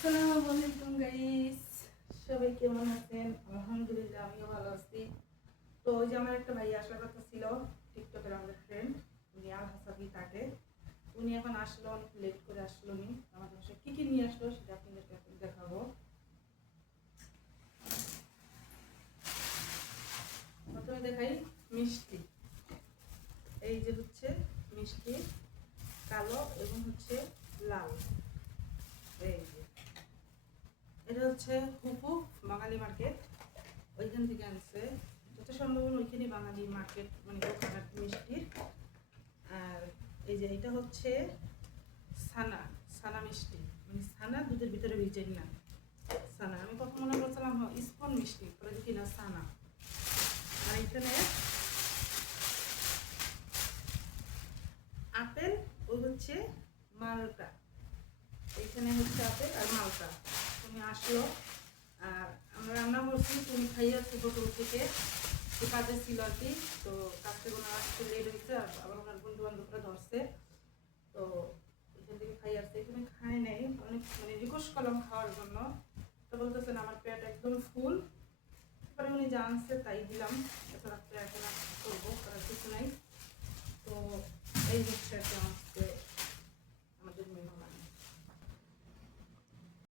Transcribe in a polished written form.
আসসালামু আলাইকুম গাইস, সবাই কেমন আছেন? আলহামদুলিল্লাহ আমিও ভালো আছি। তো ওই যে আমার একটা ভাই আসার কথা ছিল, টিকটকের আমাদের ফ্রেন্ড, উনি আল হাসাবি তাকে। উনি এখন আসলো, অনেক লেট করে আসলো। উনি আমাদের বাসায় কী কী নিয়ে আসলো সেটা আপনাদেরকে এখন দেখাবো। প্রথমে দেখাই মিষ্টি। এই যে হচ্ছে মিষ্টি, কালো এবং হচ্ছে লাল। এই যে এটা হচ্ছে হুপু বাঙালি মার্কেট, ওইখান থেকে আনছে। যত সম্ভব ওইখানে বাঙালি মার্কেট, মানে দোকানের মিষ্টির। আর এই যে এটা হচ্ছে ছানা, ছানা মিষ্টি, মানে ছানা দুধের ভিতরে ভিজে না ছানা। আমি কখন মনে করছিলাম স্পন মিষ্টি, পরে দেখি না ছানা। আর এখানে আপেল, ওই হচ্ছে মালটা। এইখানে হচ্ছে আপেল আর মালটা। তুমি আসলো, আর আমরা রান্না করছি, তুমি খাইয়াছি হোটেল থেকে, তো কাজে ছিল আর কি। তো কাজ থেকে ওনার আসতে লেট হয়েছে, আবার ওনার বন্ধু বান্ধবরা ধরছে। তো এখান থেকে খাই আসছে, এখানে খাই নাই। অনেক মানে রিকোয়েস্ট করলাম খাওয়ার জন্য, তো বলতেছেন আমার পেট একদম ফুল। তারপরে উনি জানছে তাই দিলাম, এছাড়া এখন করবো করার কিছু নাই। তো এই হচ্ছে